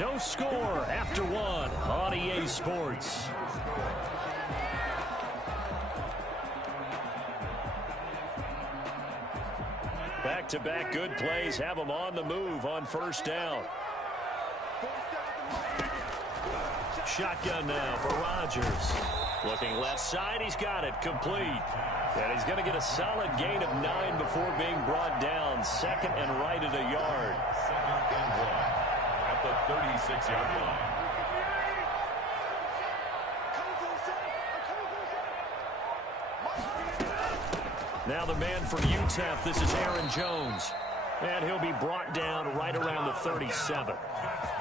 No score after one on EA Sports. Back-to-back good plays have them on the move on first down. Shotgun now for Rodgers. Looking left side, he's got it complete. And he's going to get a solid gain of 9 before being brought down. Second and right at a yard. Second and 1 at the 36-yard line. Now the man for UTEP, this is Aaron Jones. And he'll be brought down right around the 37.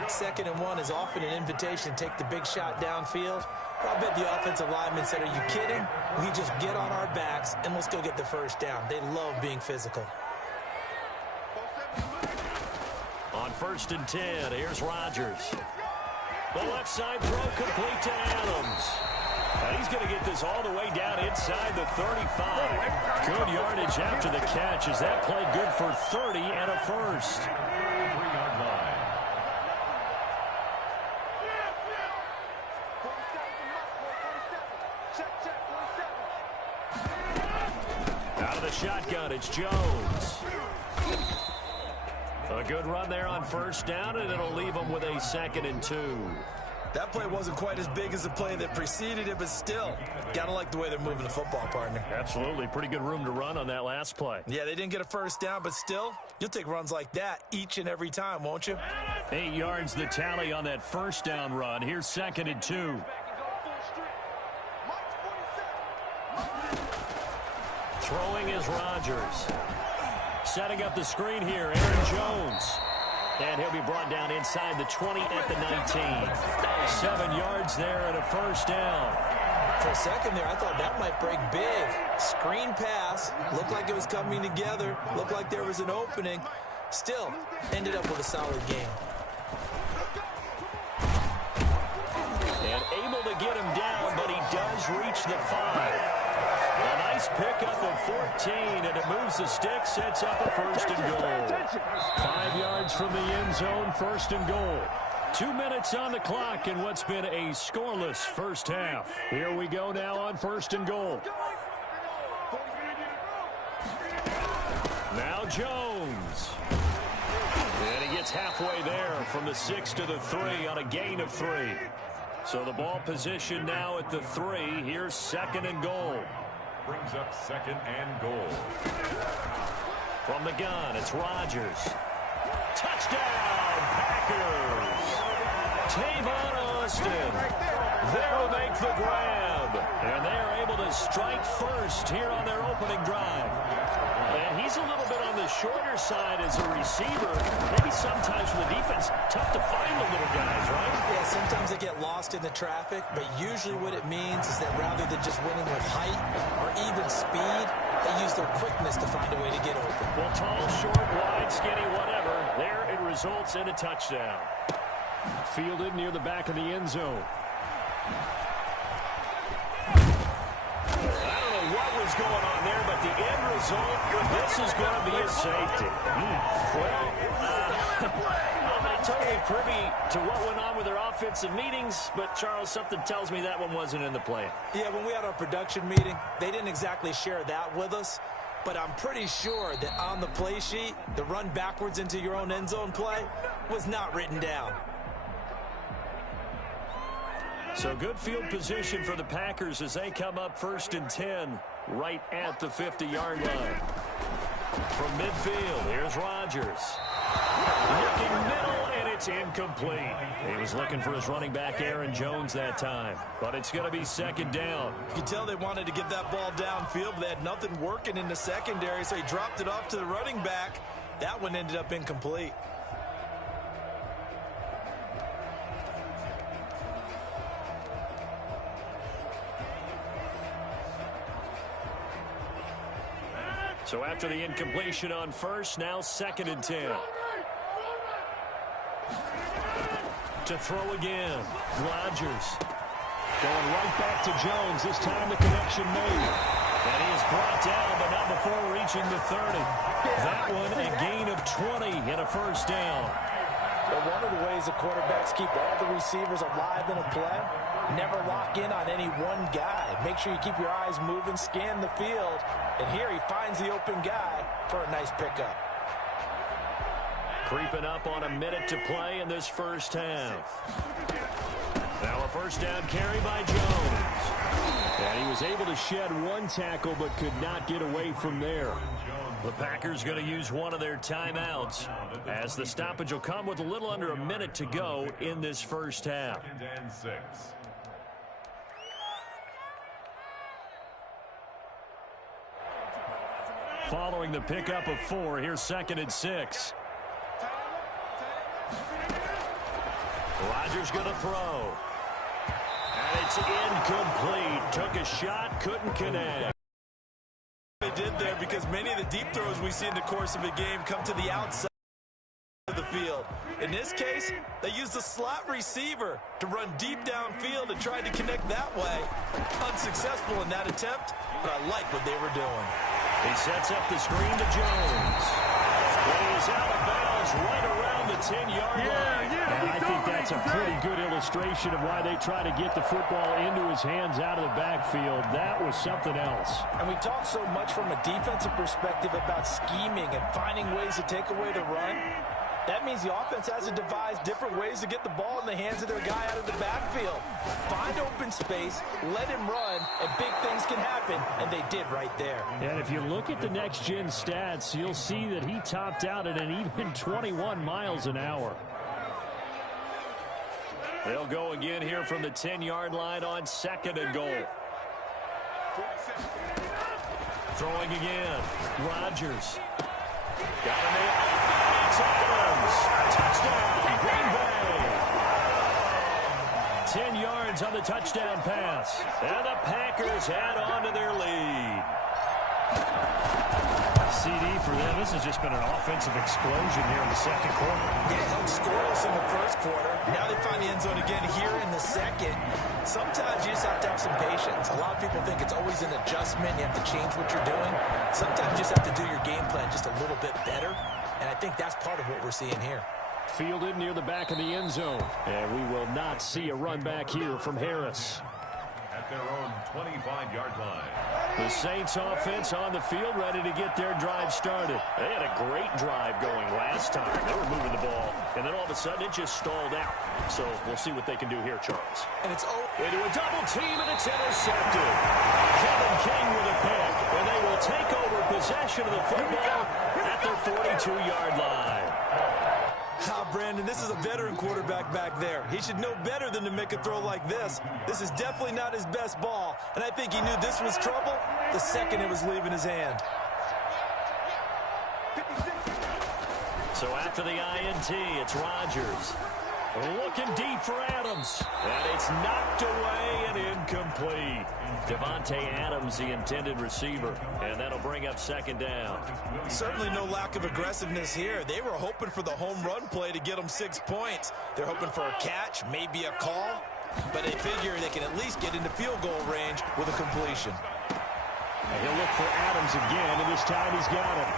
Second and 1 is often an invitation to take the big shot downfield. I'll bet the offensive lineman said, are you kidding? We just get on our backs and let's go get the first down. They love being physical. On first and 10, here's Rodgers. The left side throw complete to Adams. And he's going to get this all the way down inside the 35. Good yardage after the catch. Is that play good for 30 and a first? 3-yard line. Out of the shotgun, it's Jones. A good run there on first down, and it'll leave them with a 2nd and 2. That play wasn't quite as big as the play that preceded it, but still, gotta like the way they're moving the football, partner. Absolutely. Pretty good room to run on that last play. Yeah, they didn't get a first down, but still, you'll take runs like that each and every time, won't you? 8 yards the tally on that first down run. Here's 2nd and 2. Throwing is Rodgers. Setting up the screen here, Aaron Jones. And he'll be brought down inside the 20 at the 19. 7 yards there and a first down. For a second there, I thought that might break big. Screen pass. Looked like it was coming together. Looked like there was an opening. Still, ended up with a solid game. And able to get him down, but he does reach the 5. A nice pickup of 14, and it moves the stick, sets up a first and goal. 5 yards from the end zone, first and goal. 2 minutes on the clock in what's been a scoreless first half. Here we go now on first and goal. Now Jones. And he gets halfway there from the 6 to the 3 on a gain of 3. So the ball position now at the 3. Here's 2nd and goal. Brings up 2nd and goal. From the gun, it's Rodgers. Touchdown, Packers! Tavon Austin there to make the grab. And they are able to strike first here on their opening drive. And he's a little bit on the shorter side as a receiver. Maybe sometimes for the defense, tough to find the little guys, right? Yeah, sometimes they get lost in the traffic, but usually what it means is that rather than just winning with height or even speed, they use their quickness to find a way to get open. Well, tall, short, wide, skinny, whatever. There it results in a touchdown. Fielded near the back of the end zone. I don't know what was going on there, but the end result, this is going to be a safety. Well, I'm not totally privy to what went on with their offensive meetings, but Charles, something tells me that one wasn't in the plan. Yeah, when we had our production meeting, they didn't exactly share that with us, but I'm pretty sure that on the play sheet, the run backwards into your own end zone play was not written down. So good field position for the Packers as they come up 1st and 10 right at the 50-yard line. From midfield, here's Rodgers. Looking middle, and it's incomplete. He was looking for his running back, Aaron Jones, that time. But it's going to be 2nd down. You can tell they wanted to get that ball downfield, but they had nothing working in the secondary, so he dropped it off to the running back. That one ended up incomplete. So after the incompletion on first, now 2nd and 10. To throw again, Rodgers. Going right back to Jones, this time the connection made. And he is brought down, but not before reaching the 30. That one a gain of 20 and a first down. But one of the ways the quarterbacks keep all the receivers alive in a play, never lock in on any one guy. Make sure you keep your eyes moving, scan the field, and here he finds the open guy for a nice pickup. Creeping up on a minute to play in this first half. Now a first down carry by Jones. And he was able to shed one tackle but could not get away from there. The Packers going to use one of their timeouts as the stoppage will come with a little under a minute to go in this first half. Following the pickup of 4, here's 2nd and 6. Rodgers going to throw. And it's incomplete. Took a shot, couldn't connect. They did there because many of the deep throws we see in the course of a game come to the outside of the field. In this case, they used the slot receiver to run deep downfield and tried to connect that way. Unsuccessful in that attempt, but I like what they were doing. He sets up the screen to Jones. He's out of bounds right around the 10-yard line. And I think that's a pretty good illustration of why they try to get the football into his hands out of the backfield. That was something else. And we talk so much from a defensive perspective about scheming and finding ways to take away the run. That means the offense has to devise different ways to get the ball in the hands of their guy out of the backfield. Find open space, let him run, and big things can happen, and they did right there. And if you look at the next-gen stats, you'll see that he topped out at an even 21 miles an hour. They'll go again here from the 10-yard line on 2nd and goal. Throwing again. Rodgers. Got him in. Adams. Touchdown, Green Bay. 10 yards on the touchdown pass. And the Packers add on to their lead. CD for them. This has just been an offensive explosion here in the second quarter. Yeah, held scoreless in the first quarter. Now they find the end zone again here in the second. Sometimes you just have to have some patience. A lot of people think it's always an adjustment. You have to change what you're doing. Sometimes you just have to do your game plan just a little bit better. And I think that's part of what we're seeing here. Fielded near the back of the end zone. And we will not see a run back here from Harris. At their own 25-yard line. The Saints offense on the field ready to get their drive started. They had a great drive going last time. They were moving the ball, and then all of a sudden it just stalled out. So we'll see what they can do here, Charles. And it's into a double team, and it's intercepted. Kevin King with a pick, and they will take over possession of the football at their 42-yard line. Brandon, this is a veteran quarterback back there. He should know better than to make a throw like this. This is definitely not his best ball, and I think he knew this was trouble the second it was leaving his hand. So after the INT, it's Rodgers. Looking deep for Adams. And it's knocked away and incomplete. Devontae Adams, the intended receiver. And that'll bring up 2nd down. Certainly no lack of aggressiveness here. They were hoping for the home run play to get them 6 points. They're hoping for a catch, maybe a call. But they figure they can at least get into field goal range with a completion. And he'll look for Adams again, and this time he's got him.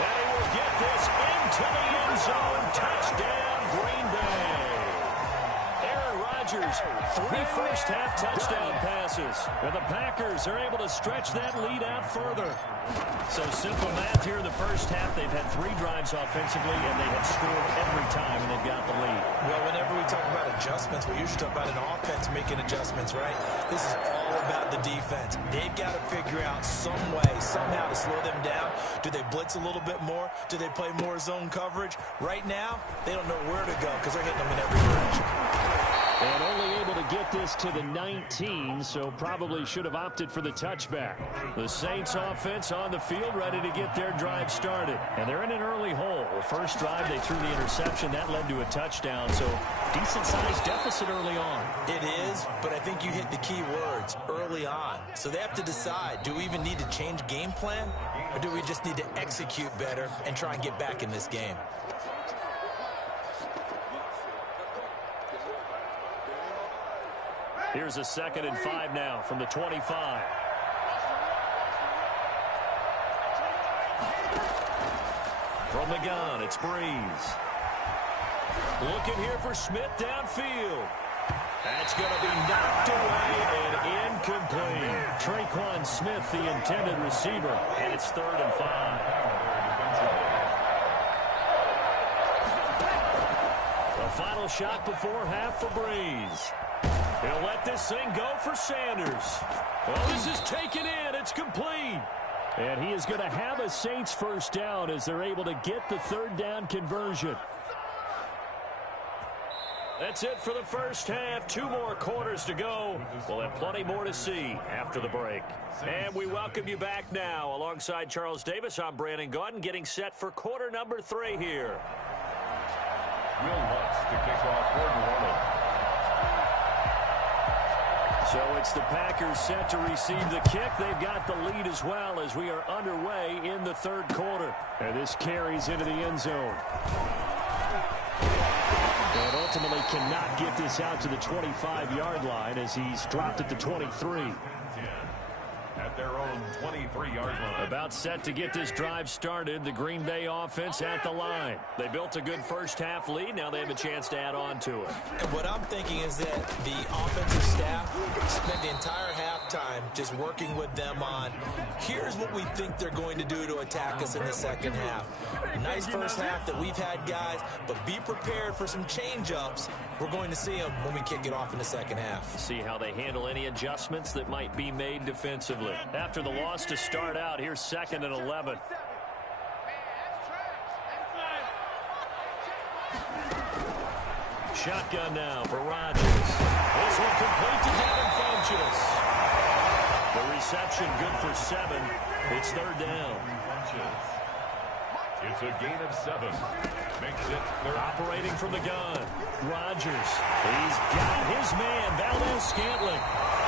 And he will get this into the end zone. Touchdown, Green Bay. Aaron Rodgers, 3 first-half touchdown passes. And the Packers are able to stretch that lead out further. So simple math here in the first half. They've had 3 drives offensively, and they have scored every time, and they've got the lead. Well, whenever we talk about adjustments, we usually talk about an offense making adjustments, right? This is all about the defense. They've got to figure out some way, somehow to slow them down. Do they blitz a little bit more? Do they play more zone coverage? Right now, they don't know where to go because they're hitting them in every direction. And only able to get this to the 19, so probably should have opted for the touchback. The Saints offense on the field ready to get their drive started. And they're in an early hole. First drive, they threw the interception. That led to a touchdown, so decent-sized deficit early on. It is, but I think you hit the key words, early on. So they have to decide, do we even need to change game plan, or do we just need to execute better and try and get back in this game? Here's a 2nd and 5 now from the 25. From the gun, it's Breeze. Looking here for Smith downfield. That's going to be knocked away and incomplete. Traquan Smith, the intended receiver, and it's 3rd and 5. The final shot before half for Breeze. He'll let this thing go for Sanders. Well, this is taken in. It's complete. And he is going to have a Saints first down as they're able to get the 3rd down conversion. That's it for the first half. 2 more quarters to go. We'll have plenty more to see after the break. And we welcome you back now. Alongside Charles Davis, I'm Brandon Gaudin, getting set for quarter number 3 here. Will Lutz to kick off for New Orleans. So it's the Packers set to receive the kick. They've got the lead as well as we are underway in the 3rd quarter. And this carries into the end zone. And ultimately cannot get this out to the 25-yard line as he's dropped at the 23. At their own 23-yard line. About set to get this drive started. The Green Bay offense at the line. They built a good first half lead. Now they have a chance to add on to it. And what I'm thinking is that the offensive staff spent the entire halftime just working with them on, here's what we think they're going to do to attack us in the second half. Nice first half that we've had, guys, but be prepared for some change-ups. We're going to see them when we kick it off in the second half. See how they handle any adjustments that might be made defensively. After the loss to start out, here's 2nd and 11. Shotgun now for Rodgers. This one complete to Devin Funchess. The reception good for 7. It's 3rd down. It's a gain of 7. Makes it 3rd. Operating from the gun. Rodgers. He's got his man, Valdes-Scantling.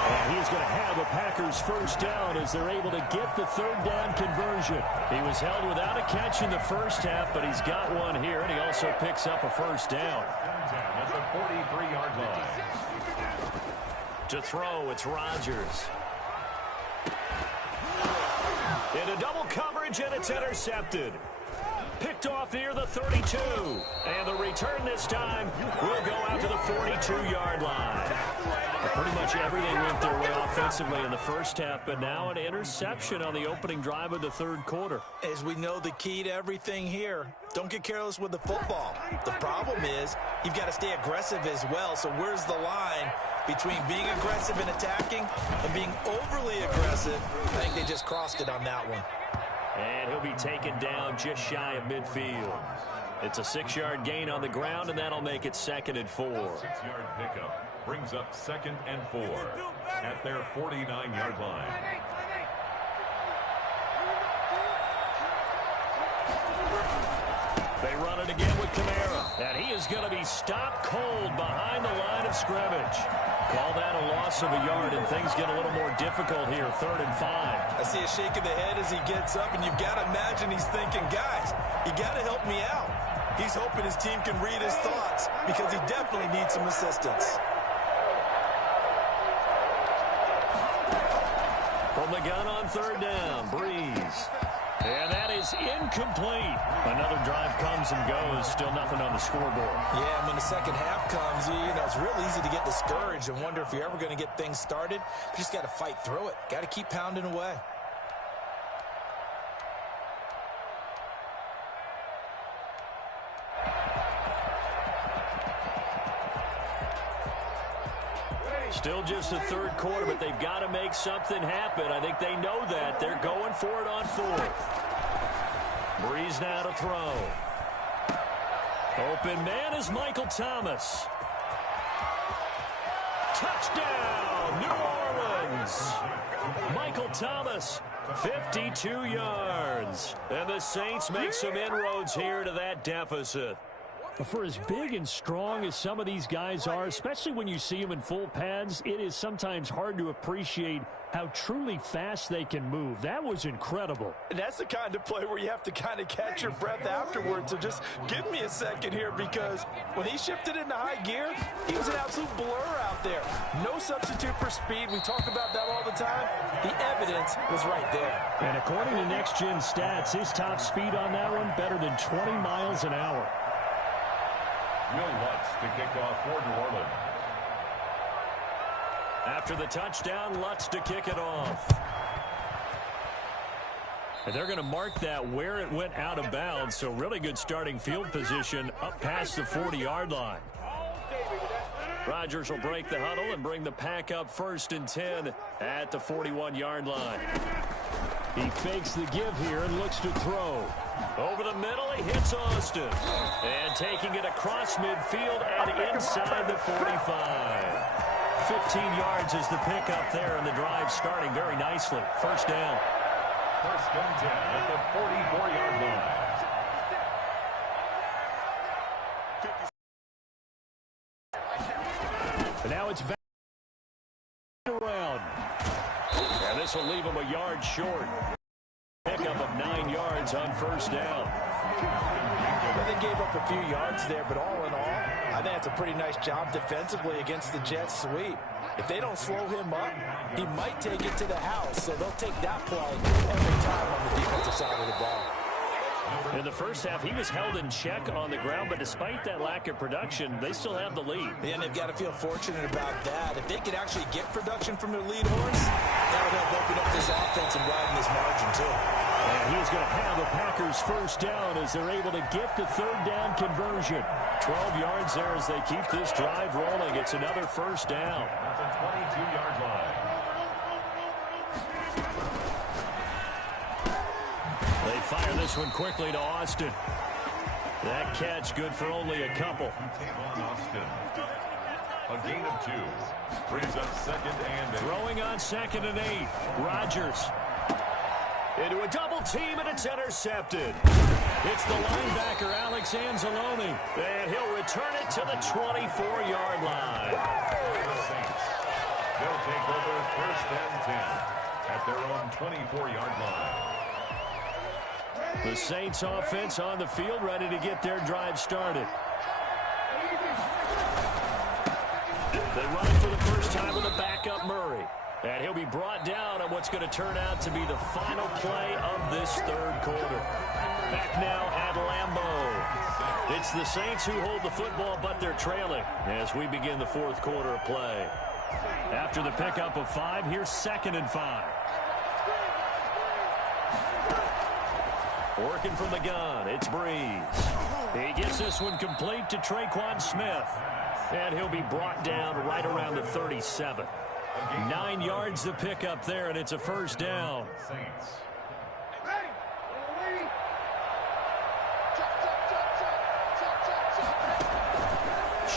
And he's going to have a Packers first down as they're able to get the 3rd down conversion. He was held without a catch in the first half, but he's got one here, and he also picks up a first down. At the 43-yard line. To throw, it's Rodgers. Into double coverage, and it's intercepted. Picked off near the 32. And the return this time will go out to the 42-yard line. Pretty much everything went their way offensively in the first half, but now an interception on the opening drive of the 3rd quarter. As we know, the key to everything here, don't get careless with the football. The problem is you've got to stay aggressive as well. So where's the line between being aggressive and attacking and being overly aggressive? I think they just crossed it on that one. And he'll be taken down just shy of midfield. It's a 6-yard gain on the ground, and that'll make it 2nd and 4. 6-yard pickup brings up 2nd and 4 at their 49-yard line. They run it again with Kamara, and he is going to be stopped cold behind the line of scrimmage. Call that a loss of a yard, and things get a little more difficult here, 3rd and 5. I see a shake of the head as he gets up, and you've got to imagine he's thinking, guys, you got to help me out. He's hoping his team can read his thoughts because he definitely needs some assistance. From the gun on 3rd down, Breeze. And that is incomplete. Another drive comes and goes. Still nothing on the scoreboard. Yeah, and when the second half comes, you know, it's real easy to get discouraged and wonder if you're ever going to get things started. You just got to fight through it. Got to keep pounding away. Still just the 3rd quarter, but they've got to make something happen. I think they know that. They're going for it on 4th. Breeze now to throw. Open man is Michael Thomas. Touchdown, New Orleans. Michael Thomas, 52 yards. And the Saints make some inroads here to that deficit. For as big and strong as some of these guys are, especially when you see them in full pads, it is sometimes hard to appreciate how truly fast they can move. That was incredible. And that's the kind of play where you have to kind of catch your breath afterwards. So just give me a second here, because when he shifted into high gear, he was an absolute blur out there. No substitute for speed. We talk about that all the time. The evidence was right there. And according to Next Gen Stats, his top speed on that one better than 20 miles an hour. Will Lutz to kick off for New Orleans. After the touchdown, Lutz to kick it off. And they're going to mark that where it went out of bounds, so really good starting field position up past the 40-yard line. Rodgers will break the huddle and bring the pack up 1st and 10 at the 41-yard line. He fakes the give here and looks to throw. Over the middle, he hits Austin. And taking it across midfield and inside the 45. 15 yards is the pickup there, and the drive starting very nicely. 1st down. 1st and 10 at the 44-yard line. And now it's back around. And this will leave him a yard short. Pickup of 9 yards on 1st down. Well, they gave up a few yards there, but all in all, I think that's a pretty nice job defensively against the Jets sweep. If they don't slow him up, he might take it to the house, so they'll take that play every time on the defensive side of the ball. In the first half, he was held in check on the ground, but despite that lack of production, they still have the lead. And they've got to feel fortunate about that. If they could actually get production from their lead horse, that would help open up this offense and widen this margin, too. And he's going to have the Packers 1st down as they're able to get the 3rd down conversion. 12 yards there as they keep this drive rolling. It's another 1st down. That's a 22-yard line. They fire this one quickly to Austin. That catch good for only a couple. Tavon Austin. A gain of 2. Brings up 2nd and 8. Throwing on 2nd and 8. Rodgers. Into a double team, and it's intercepted. It's the linebacker, Alex Anzalone. And he'll return it to the 24-yard line. The Saints. They'll take over 1st and 10 at their own 24-yard line. The Saints offense on the field, ready to get their drive started. They run for the first time with a backup Murray. And he'll be brought down on what's going to turn out to be the final play of this 3rd quarter. Back now at Lambeau. It's the Saints who hold the football, but they're trailing as we begin the 4th quarter of play. After the pickup of 5, here's 2nd and 5. Working from the gun, it's Breeze. He gets this one complete to Traquan Smith. And he'll be brought down right around the 37. 9 yards to pick up there, and it's a 1st down. Saints.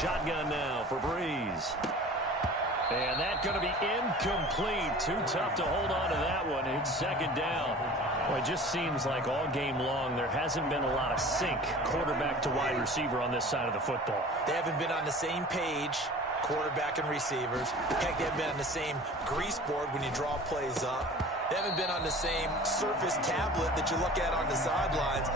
Shotgun now for Breeze. And that's going to be incomplete. Too tough to hold on to that one. It's 2nd down. Well, it just seems like all game long there hasn't been a lot of sync quarterback to wide receiver on this side of the football. They haven't been on the same page, quarterback and receivers. Heck, they haven't been on the same grease board when you draw plays up. They haven't been on the same Surface tablet that you look at on the sidelines.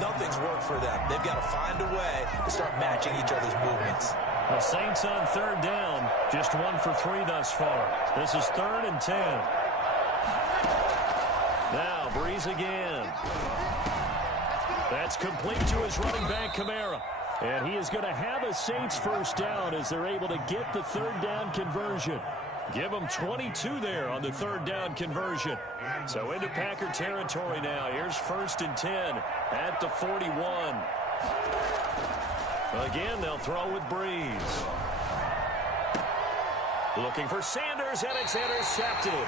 Nothing's worked for them. They've got to find a way to start matching each other's movements. The Saints on 3rd down, just 1 for 3 thus far. This is 3rd and 10. Now Breeze again. That's complete to his running back, Kamara. And he is going to have a Saints 1st down as they're able to get the 3rd down conversion. Give them 22 there on the 3rd down conversion. So into Packer territory now. Here's 1st and 10 at the 41. Again, they'll throw with Breeze. Looking for Sanders, and it's intercepted.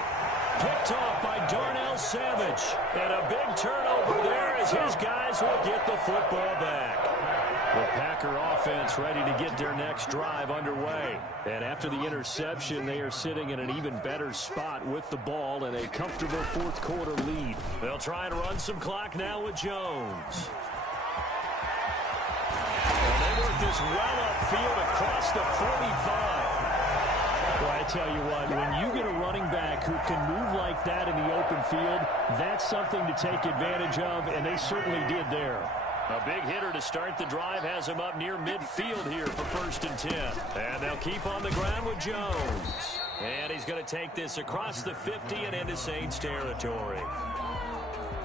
Picked off by Darnell Savage. And a big turnover there as his guys will get the football back. The Packer offense ready to get their next drive underway. And after the interception, they are sitting in an even better spot with the ball and a comfortable 4th quarter lead. They'll try to run some clock now with Jones. And they work this well upfield across the 45. Well, I tell you what, when you get a running back who can move like that in the open field, that's something to take advantage of, and they certainly did there. A big hitter to start the drive has him up near midfield here for 1st and 10. And they'll keep on the ground with Jones. And he's going to take this across the 50 and into Saints territory.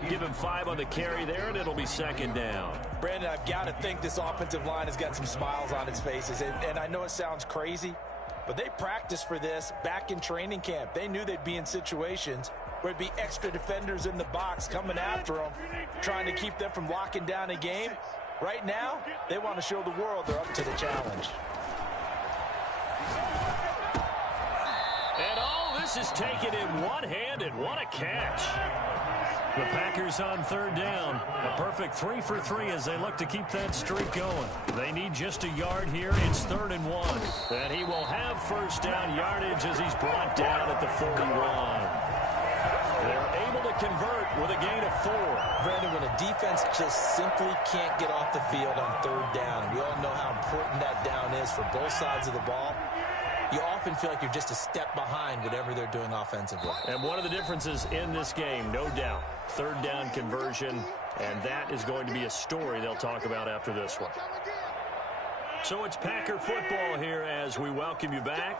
Give him 5 on the carry there, and it'll be 2nd down. Brandon, I've got to think this offensive line has got some smiles on its faces. And I know it sounds crazy, but they practiced for this back in training camp. They knew they'd be in situations where it'd be extra defenders in the box coming after them, trying to keep them from locking down a game. Right now, they want to show the world they're up to the challenge. And all this is taken in one hand, and what a catch. The Packers on 3rd down. A perfect 3 for 3 as they look to keep that streak going. They need just a yard here. It's 3rd and 1. And he will have 1st down yardage as he's brought down at the 41. They're able to convert with a gain of 4. Brandon, when a defense just simply can't get off the field on 3rd down, we all know how important that down is for both sides of the ball. You often feel like you're just a step behind whatever they're doing offensively. And one of the differences in this game, no doubt, 3rd down conversion, and that is going to be a story they'll talk about after this one. So it's Packer football here as we welcome you back.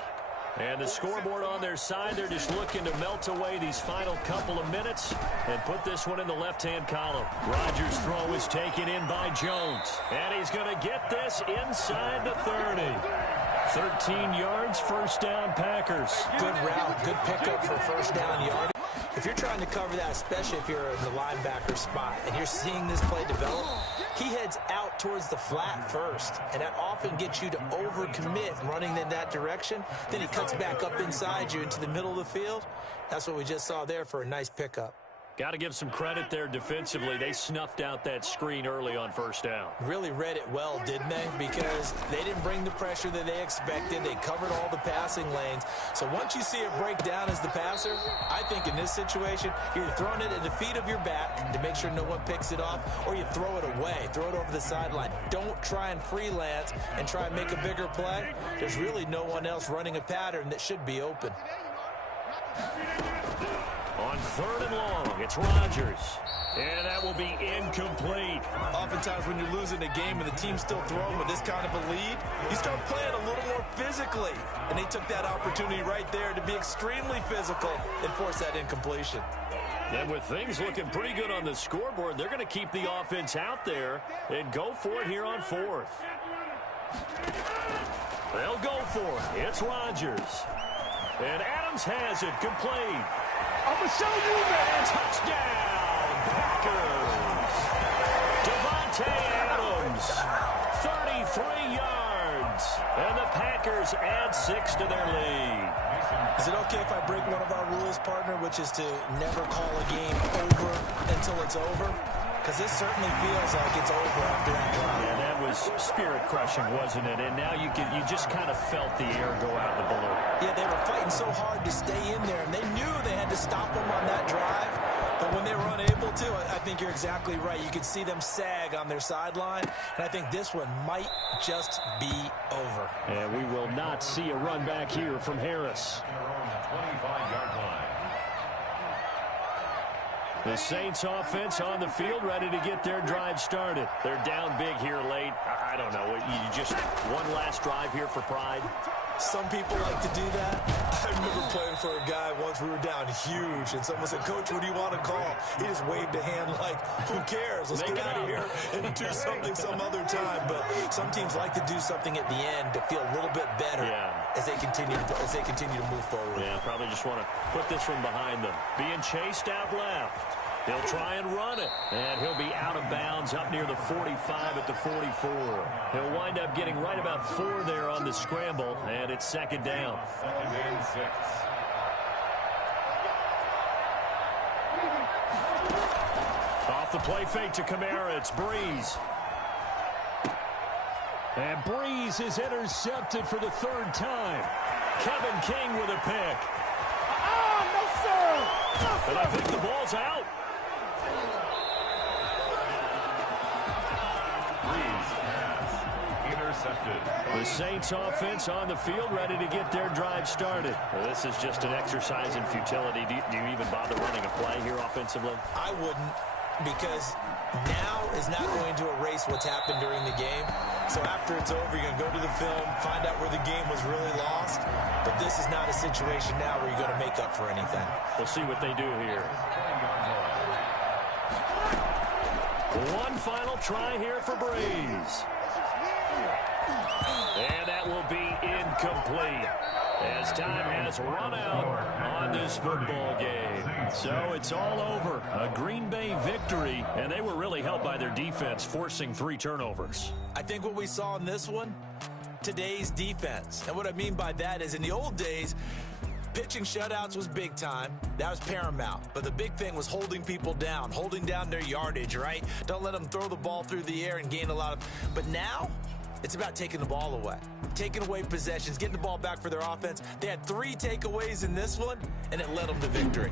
And the scoreboard on their side, they're just looking to melt away these final couple of minutes and put this one in the left-hand column. Rodgers' throw is taken in by Jones. And he's going to get this inside the 30. 13 yards, 1st down Packers. Good route, good pickup for 1st down yard. If you're trying to cover that, especially if you're in the linebacker spot and you're seeing this play develop, he heads out towards the flat first, and that often gets you to overcommit running in that direction. Then he cuts back up inside you into the middle of the field. That's what we just saw there for a nice pickup. Got to give some credit there defensively. They snuffed out that screen early on 1st down. Really read it well, didn't they? Because they didn't bring the pressure that they expected. They covered all the passing lanes. So once you see it break down as the passer, I think in this situation, you're throwing it at the feet of your back to make sure no one picks it off, or you throw it away, throw it over the sideline. Don't try and freelance and try and make a bigger play. There's really no one else running a pattern that should be open. On 3rd and long, it's Rodgers. And that will be incomplete. Oftentimes when you're losing a game and the team's still throwing with this kind of a lead, you start playing a little more physically. And they took that opportunity right there to be extremely physical and force that incompletion. And with things looking pretty good on the scoreboard, they're going to keep the offense out there and go for it here on 4th. They'll go for it. It's Rodgers. And Adams has it complete. I'm going to show you, man. Touchdown, Packers. Davante Adams, 33 yards. And the Packers add 6 to their lead. Is it okay if I break one of our rules, partner, which is to never call a game over until it's over? Because this certainly feels like it's over after that drive. Yeah, that was spirit-crushing, wasn't it? And now you just kind of felt the air go out of the balloon. Yeah, they were fighting so hard to stay in there, and they knew they had to stop them on that drive. But when they were unable to, I think you're exactly right. You could see them sag on their sideline, and I think this one might just be over. And we will not see a run back here from Harris. 25-yard line. The Saints offense on the field, ready to get their drive started. They're down big here late. I don't know. You just one last drive here for pride. Some people like to do that. I remember playing for a guy once. We were down huge, and someone said, "Coach, what do you want to call?" He just waved a hand like, "Who cares? Let's get out of here and do something some other time." But some teams like to do something at the end to feel a little bit better as they continue to move forward. Yeah, probably just want to put this one behind them. Being chased out left. He'll try and run it, and he'll be out of bounds up near the 45 at the 44. He'll wind up getting right about 4 there on the scramble, and it's 2nd down. 2nd and 6. Off the play fake to Kamara, it's Breeze. And Breeze is intercepted for the 3rd time. Kevin King with a pick. No, sir. No, sir. And I think the ball's out. Breeze has intercepted. The Saints offense on the field, ready to get their drive started. Well, this is just an exercise in futility. Do you even bother running a play here offensively? I wouldn't, because now is not going to erase what's happened during the game. So after it's over, you're going to go to the film, find out where the game was really lost. But this is not a situation now where you're going to make up for anything. We'll see what they do here. One final try here for Breeze. And that will be incomplete, as time has run out on this football game. So it's all over. A Green Bay victory, and they were really helped by their defense, forcing 3 turnovers. I think what we saw in this one, today's defense. And what I mean by that is in the old days, pitching shutouts was big time. That was paramount. But the big thing was holding people down, holding down their yardage, right? Don't let them throw the ball through the air and gain a lot of... But now, it's about taking the ball away. Taking away possessions, getting the ball back for their offense. They had 3 takeaways in this one, and it led them to victory.